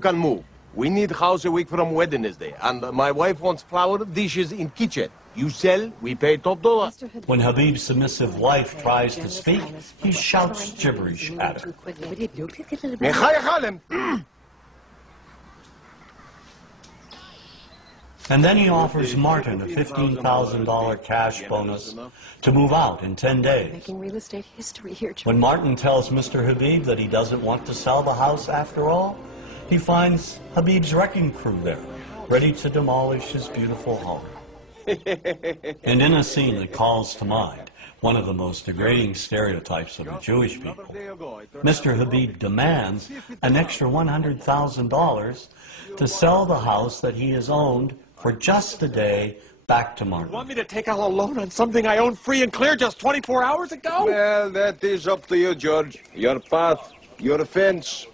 You can move. We need house a week from Wednesday, and my wife wants flour dishes in kitchen. You sell, we pay top dollar. When Habib's submissive wife tries to speak, he shouts gibberish at her. And then he offers Martin a $15,000 cash bonus to move out in 10 days. When Martin tells Mr. Habib that he doesn't want to sell the house after all, he finds Habib's wrecking crew there, ready to demolish his beautiful home. And in a scene that calls to mind one of the most degrading stereotypes of the Jewish people, Mr. Habib demands an extra $100,000 to sell the house that he has owned for just a day back to Martin. You want me to take out a loan on something I owned free and clear just 24 hours ago? Well, that is up to you, George. Your path, your fence,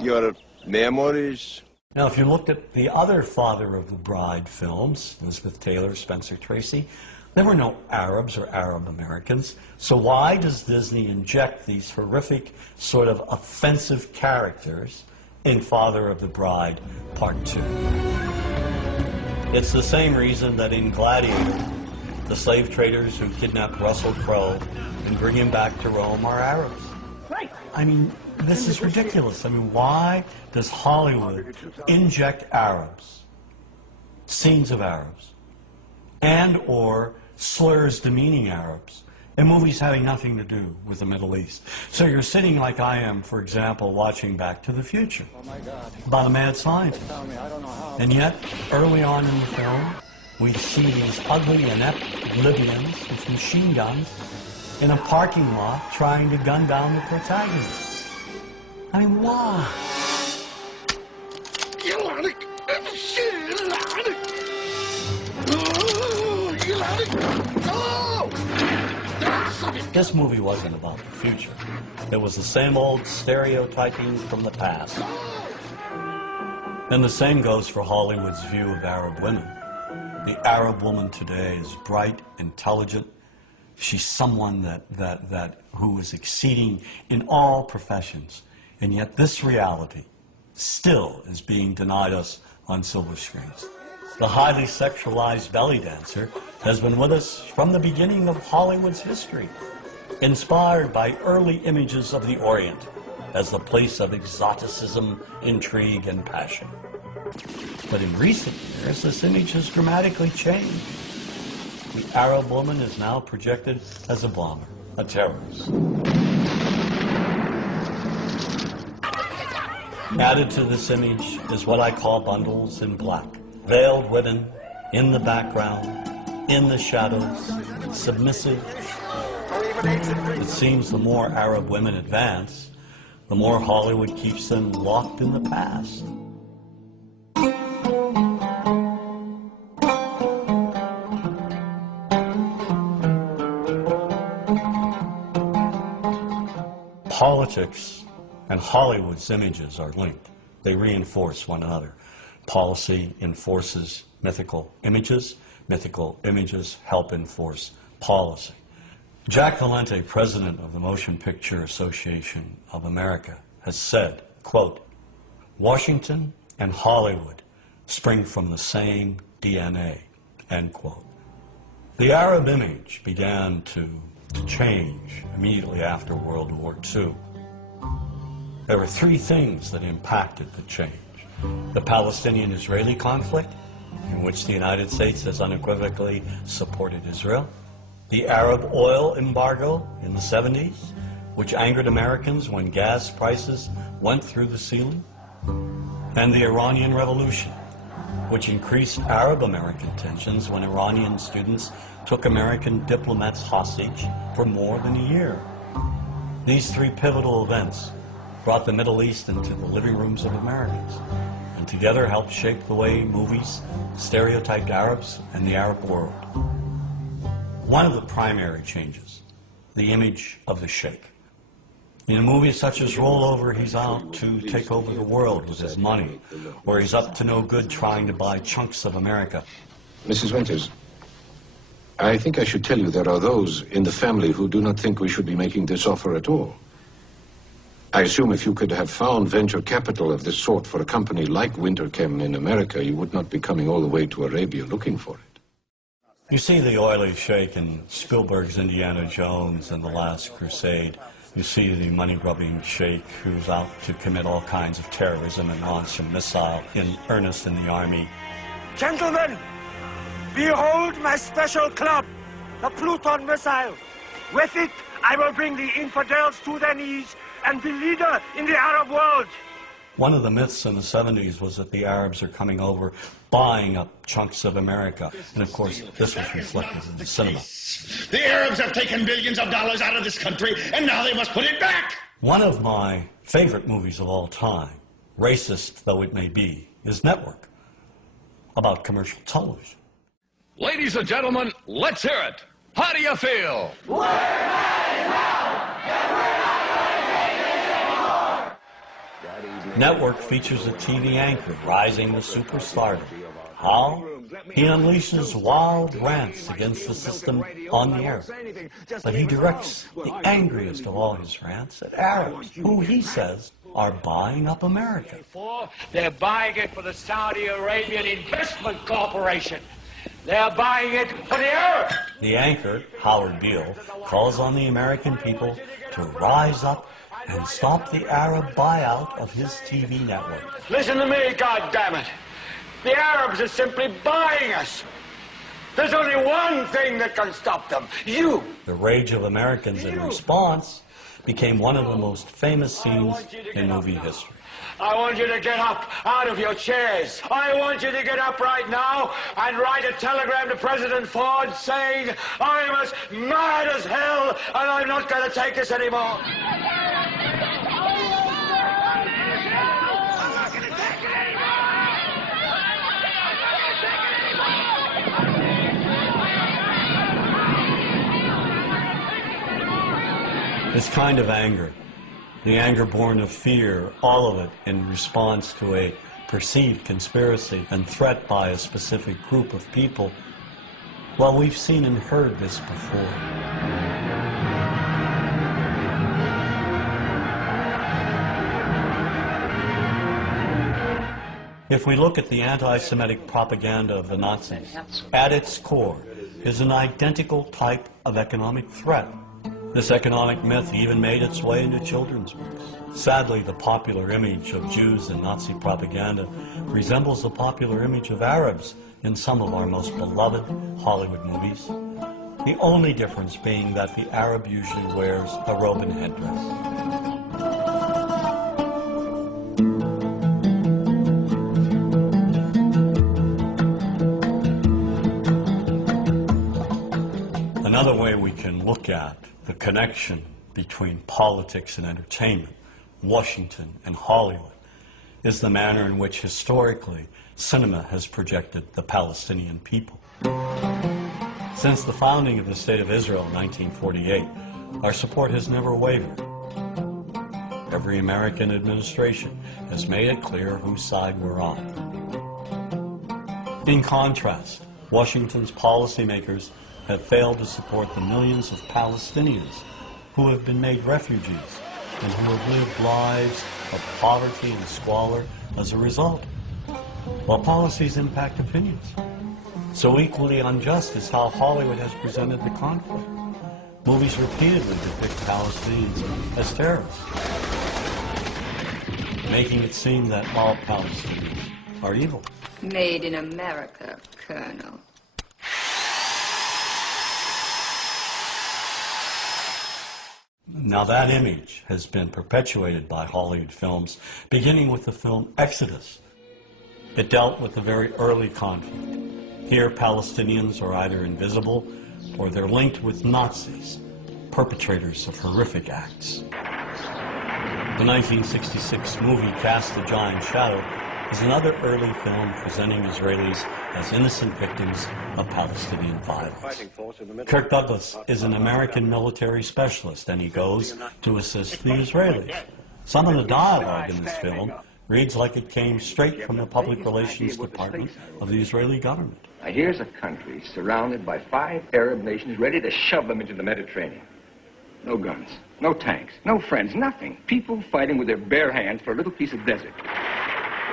your memories. Now, if you looked at the other Father of the Bride films, Elizabeth Taylor, Spencer Tracy, there were no Arabs or Arab Americans. So why does Disney inject these horrific, sort of offensive characters in Father of the Bride Part 2? It's the same reason that in Gladiator, the slave traders who kidnapped Russell Crowe and bring him back to Rome are Arabs. I mean, this is ridiculous. I mean, why does Hollywood inject Arabs, scenes of Arabs, and or slurs demeaning Arabs in movies having nothing to do with the Middle East? So you're sitting like I am, for example, watching Back to the Future about a mad scientist. And yet, early on in the film, we see these ugly, inept Libyans with machine guns in a parking lot trying to gun down the protagonist. I mean, why? This movie wasn't about the future. It was the same old stereotyping from the past. And the same goes for Hollywood's view of Arab women. The Arab woman today is bright, intelligent. She's someone who is exceeding in all professions. And yet this reality still is being denied us on silver screens. The highly sexualized belly dancer has been with us from the beginning of Hollywood's history, inspired by early images of the Orient as the place of exoticism, intrigue, and passion. But in recent years, this image has dramatically changed. The Arab woman is now projected as a bomber, a terrorist. Added to this image is what I call bundles in black. Veiled women in the background, in the shadows, submissive. It seems the more Arab women advance, the more Hollywood keeps them locked in the past. Politics and Hollywood's images are linked. They reinforce one another. Policy enforces mythical images. Mythical images help enforce policy. Jack Valente, president of the Motion Picture Association of America, has said, quote, "Washington and Hollywood spring from the same DNA," end quote. The Arab image began to change immediately after World War II. There were three things that impacted the change. The Palestinian-Israeli conflict, in which the United States has unequivocally supported Israel. The Arab oil embargo in the 70s, which angered Americans when gas prices went through the ceiling. And the Iranian Revolution, which increased Arab-American tensions when Iranian students took American diplomats hostage for more than a year. These three pivotal events brought the Middle East into the living rooms of Americans, and together helped shape the way movies stereotyped Arabs and the Arab world. One of the primary changes, the image of the sheikh. In movies such as Rollover, he's out to take over the world with his money, or he's up to no good trying to buy chunks of America. Mrs. Winters, I think I should tell you there are those in the family who do not think we should be making this offer at all. I assume if you could have found venture capital of this sort for a company like Winterchem in America, you would not be coming all the way to Arabia looking for it. You see the oily sheik in Spielberg's Indiana Jones and The Last Crusade. You see the money-grubbing sheik who's out to commit all kinds of terrorism and launch a missile in earnest in the army. Gentlemen, behold my special club, the Pluton missile. With it, I will bring the infidels to their knees and be leader in the Arab world. One of the myths in the 70s was that the Arabs are coming over, buying up chunks of America. And of course, this was reflected in the cinema. The Arabs have taken billions of dollars out of this country, and now they must put it back. One of my favorite movies of all time, racist though it may be, is Network, about commercial television. Ladies and gentlemen, let's hear it. How do you feel? Network features a TV anchor rising to superstardom. How? He unleashes wild rants against the system on the air. But he directs the angriest of all his rants at Arabs, who he says are buying up America. They're buying it for the Saudi Arabian Investment Corporation. They're buying it for the Arabs. The anchor, Howard Beale, calls on the American people to rise up and stop the Arab buyout of his TV network. Listen to me, goddammit. The Arabs are simply buying us. There's only one thing that can stop them. You. The rage of Americans in response became one of the most famous scenes in movie history. I want you to get up out of your chairs. I want you to get up right now and write a telegram to President Ford saying, I'm as mad as hell and I'm not going to take this anymore. This kind of anger, the anger born of fear, all of it in response to a perceived conspiracy and threat by a specific group of people, well, we've seen and heard this before. If we look at the anti-Semitic propaganda of the Nazis, at its core is an identical type of economic threat. This economic myth even made its way into children's books. Sadly, the popular image of Jews in Nazi propaganda resembles the popular image of Arabs in some of our most beloved Hollywood movies. The only difference being that the Arab usually wears a robe and headdress. Another way we can look at the connection between politics and entertainment, Washington and Hollywood, is the manner in which historically cinema has projected the Palestinian people. Since the founding of the State of Israel in 1948, our support has never wavered. Every American administration has made it clear whose side we're on. In contrast, Washington's policymakers have failed to support the millions of Palestinians who have been made refugees and who have lived lives of poverty and squalor as a result, while policies impact opinions. So equally unjust is how Hollywood has presented the conflict. Movies repeatedly depict Palestinians as terrorists, making it seem that all Palestinians are evil. Made in America, Colonel. Now that image has been perpetuated by Hollywood films, beginning with the film Exodus. It dealt with the very early conflict. Here, Palestinians are either invisible or they're linked with Nazis, perpetrators of horrific acts. The 1966 movie Cast the Giant Shadow is another early film presenting Israelis as innocent victims of Palestinian violence. Kirk Douglas is an American military specialist, and he goes to assist the Israelis. Some of the dialogue in this film reads like it came straight from the public relations department of the Israeli government. Now, here's a country surrounded by 5 Arab nations ready to shove them into the Mediterranean. No guns, no tanks, no friends, nothing. People fighting with their bare hands for a little piece of desert.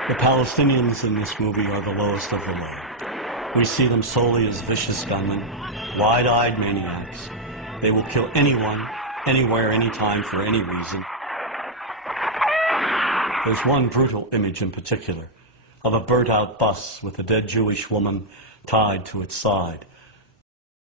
The Palestinians in this movie are the lowest of the low. We see them solely as vicious gunmen, wide-eyed maniacs. They will kill anyone, anywhere, anytime, for any reason. There's one brutal image in particular of a burnt-out bus with a dead Jewish woman tied to its side.